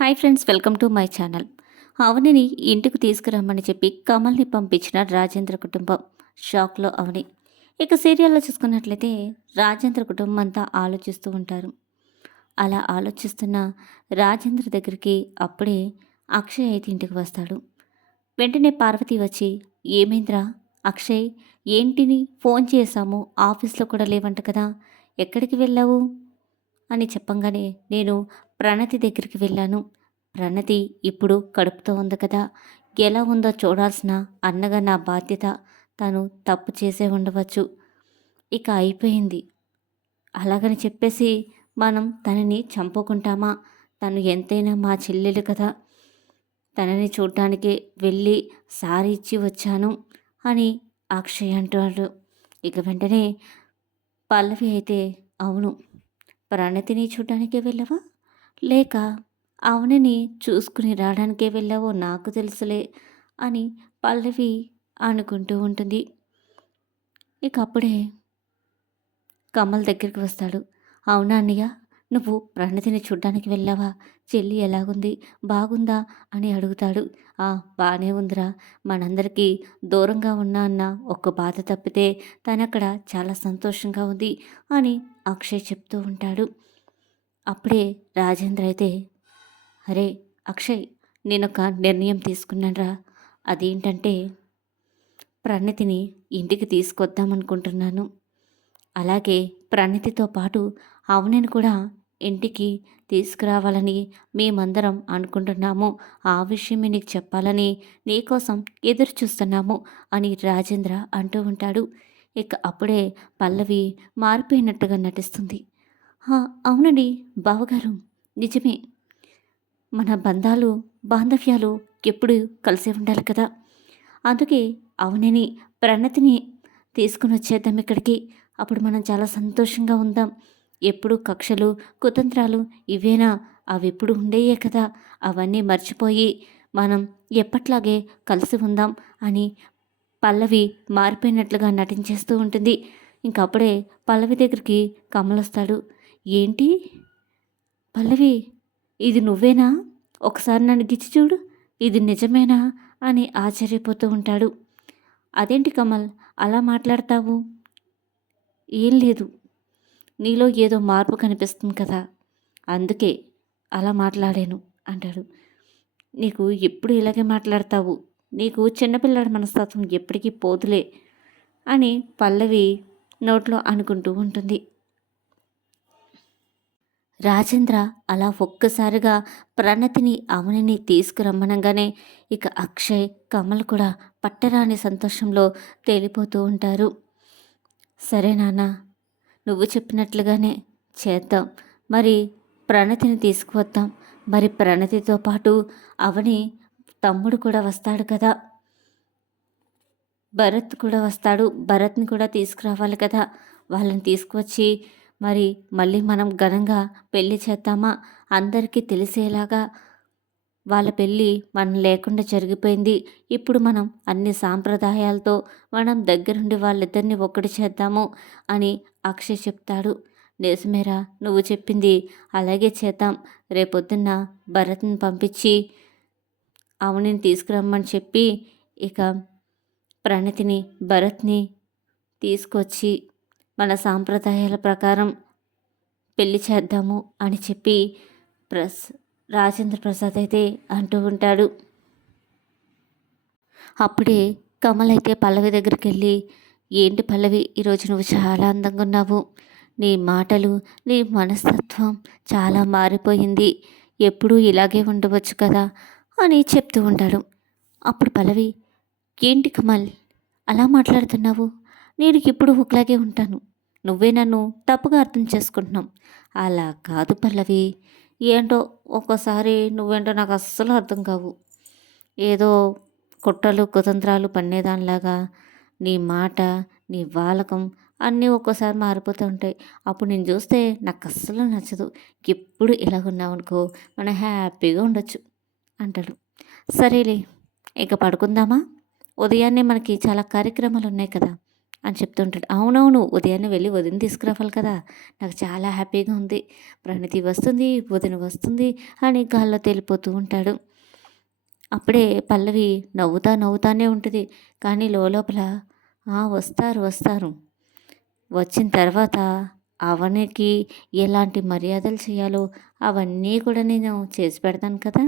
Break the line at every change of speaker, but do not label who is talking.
Hi friends welcome to my channel. అవనిని ఇంటికి తీసుకురమ్మని చెప్పి కమల్ని పంపించిన రాజేంద్ర కుటుంబం. షాక్లో అవని. ఇక సీరియల్లో చూసుకున్నట్లయితే రాజేంద్ర కుటుంబం అంతా ఆలోచిస్తూ ఉంటారు. అలా ఆలోచిస్తున్న రాజేంద్ర దగ్గరికి అప్పుడే అక్షయ్ అయితే ఇంటికి వస్తాడు. వెంటనే పార్వతి వచ్చి ఏమేంద్రా? అక్షయ్ ఏంటిని ఫోన్ చేశాము? ఆఫీస్లో కూడా లేవంట కదా. ఎక్కడికి వెళ్ళావు? అని చెప్పంగానే నేను ప్రణతి దగ్గరికి వెళ్ళాను. ప్రణతి ఇప్పుడు కడుపుతో ఉంది కదా. ఎలా ఉందో చూడాల్సిన అన్నగా నా బాధ్యత. తను తప్పు చేసే ఉండవచ్చు. ఇక అయిపోయింది. అలాగని చెప్పేసి మనం తనని చంపుకుంటామా? తను ఎంతైనా మా చెల్లెలు కదా. తనని చూడటానికి వెళ్ళి సారీ ఇచ్చి వచ్చాను అని అక్షయ్ అంటాడు. ఇక వెంటనే పల్లవి అయితే అవును. ప్రణతిని చూడటానికే వెళ్ళవా? లేక అవనిని చూసుకుని రావడానికే వెళ్ళావో నాకు తెలుసులే అని పల్లవి అనుకుంటూ ఉంటుంది. ఇక అప్పుడే కమల్ దగ్గరికి వస్తాడు. అవునా అన్నయ్య? నువ్వు ప్రణతిని చూడ్డానికి వెళ్ళావా? చెల్లి ఎలాగుంది? బాగుందా? అని అడుగుతాడు. ఆ బాగానే ఉందిరా. మనందరికీ దూరంగా ఉన్నా అన్న ఒక్క బాధ తప్పితే తనక్కడ చాలా సంతోషంగా ఉంది అని అక్షయ్ చెప్తూ ఉంటాడు. అప్పుడే రాజేంద్ర అయితే అరే అక్షయ్ నేనొక నిర్ణయం తీసుకున్నానరా. అదేంటంటే ప్రణతిని ఇంటికి తీసుకొద్దామనుకుంటున్నాను అలాగే ప్రణతితో పాటు అవనిని కూడా ఇంటికి తీసుకురావాలని మేమందరం అనుకుంటున్నాము. ఆ విషయమే నీకు చెప్పాలని నీకోసం ఎదురు చూస్తున్నాము అని రాజేంద్ర అంటూ ఉంటాడు. ఇక అప్పుడే పల్లవి మారిపోయినట్టుగా నటిస్తుంది. అవునండి. బావగారు నిజమే. మన బంధాలు బాంధవ్యాలు ఎప్పుడు కలిసే ఉండాలి కదా. అందుకే అవునని ప్రణతిని తీసుకుని వచ్చేద్దాం ఇక్కడికి. అప్పుడు మనం చాలా సంతోషంగా ఉందాం. ఎప్పుడు కక్షలు కుతంత్రాలు ఇవేనా అవి ఎప్పుడు ఉండేయే కదా. అవన్నీ మర్చిపోయి మనం ఎప్పట్లాగే కలిసి ఉందాం అని పల్లవి మారిపోయినట్లుగా నటించేస్తూ ఉంటుంది. ఇంకప్పుడే పల్లవి దగ్గరికి కమలొస్తాడు. వస్తాడు ఏంటి? పల్లవి ఇది నువ్వేనా? ఒకసారి నన్ను గిచ్చి చూడు ఇది నిజమేనా? అని ఆశ్చర్యపోతూ ఉంటాడు. అదేంటి కమల్ అలా మాట్లాడతావు? ఏం లేదు. నీలో ఏదో మార్పు కనిపిస్తుంది కదా. అందుకే అలా మాట్లాడాను అంటాడు. నీకు ఎప్పుడు ఇలాగే మాట్లాడతావు? నీకు చిన్నపిల్లాడి మనస్తత్వం ఎప్పటికీ పోదులే అని పల్లవి నోట్లో అనుకుంటూ ఉంటుంది. రాజేంద్ర అలా ఒక్కసారిగా ప్రణతిని అవనిని తీసుకురమ్మనగానే ఇక అక్షయ్ కమల్ కూడా పట్టరాని సంతోషంలో తేలిపోతూ ఉంటారు. సరే నాన్న నువ్వు చెప్పినట్లుగానే చేద్దాం. మరి ప్రణతిని తీసుకువద్దాం. మరి ప్రణతితో పాటు అవని తమ్ముడు కూడా వస్తాడు కదా. భరత్ కూడా వస్తాడు. భరత్ని కూడా తీసుకురావాలి కదా. వాళ్ళని తీసుకువచ్చి మరి మళ్ళీ మనం ఘనంగా పెళ్ళి చేద్దామా? అందరికీ తెలిసేలాగా వాళ్ళ పెళ్ళి మనం లేకుండా జరిగిపోయింది. ఇప్పుడు మనం అన్ని సాంప్రదాయాలతో మనం దగ్గరుండి వాళ్ళిద్దరిని ఒక్కటి చేద్దాము అని అక్షయ్ చెప్తాడు. నిజమేరా నువ్వు చెప్పింది అలాగే చేద్దాం. రేపొద్దున్న భరత్ని పంపించి అవనిని తీసుకురమ్మని చెప్పి ఇక ప్రణతిని భరత్ని తీసుకొచ్చి మన సాంప్రదాయాల ప్రకారం పెళ్ళి చేద్దాము అని చెప్పి ప్రస్ రాజేంద్ర ప్రసాద్ అయితే అంటూ ఉంటాడు. అప్పుడే కమల్ అయితే పల్లవి దగ్గరికి వెళ్ళి ఏంటి పల్లవి ఈరోజు నువ్వు చాలా అందంగా ఉన్నావు. నీ మాటలు నీ మనస్తత్వం చాలా మారిపోయింది. ఎప్పుడూ ఇలాగే ఉండవచ్చు కదా అని చెప్తూ ఉంటాడు. అప్పుడు పల్లవి ఏంటి కమల్ అలా మాట్లాడుతున్నావు? నేను ఇప్పుడు ఒకలాగే ఉంటాను. నువ్వే నన్ను తప్పుగా అర్థం చేసుకుంటున్నావు. అలా కాదు పల్లవి. ఏంటో ఒక్కోసారి నువ్వేంటో నాకు అస్సలు అర్థం కావు. ఏదో కుట్రలు కుతంత్రాలు పన్నేదానిలాగా నీ మాట నీ వాలకం అన్నీ ఒక్కోసారి మారిపోతూ ఉంటాయి. అప్పుడు నేను చూస్తే నాకు అస్సలు నచ్చదు. ఎప్పుడు ఇలాగున్నావు అనుకో మనం హ్యాపీగా ఉండొచ్చు అంటాడు. సరేలే ఇక పడుకుందామా? ఉదయాన్నే మనకి చాలా కార్యక్రమాలు ఉన్నాయి కదా. అని చెప్తుంటాడు అవునవును ఉదయాన్నే వెళ్ళి వదిన తీసుకురావాలి కదా. నాకు చాలా హ్యాపీగా ఉంది. ప్రణతి వస్తుంది వదిన వస్తుంది అని గాల్లో తేలిపోతూ ఉంటాడు. అప్పుడే పల్లవి నవ్వుతా నవ్వుతానే ఉంటుంది. కానీ లోపల "ఆ, వస్తారు వస్తారు. వచ్చిన తర్వాత అవనికి ఎలాంటి మర్యాదలు చేయాలో అవన్నీ కూడా నేను చేసి పెడతాను కదా.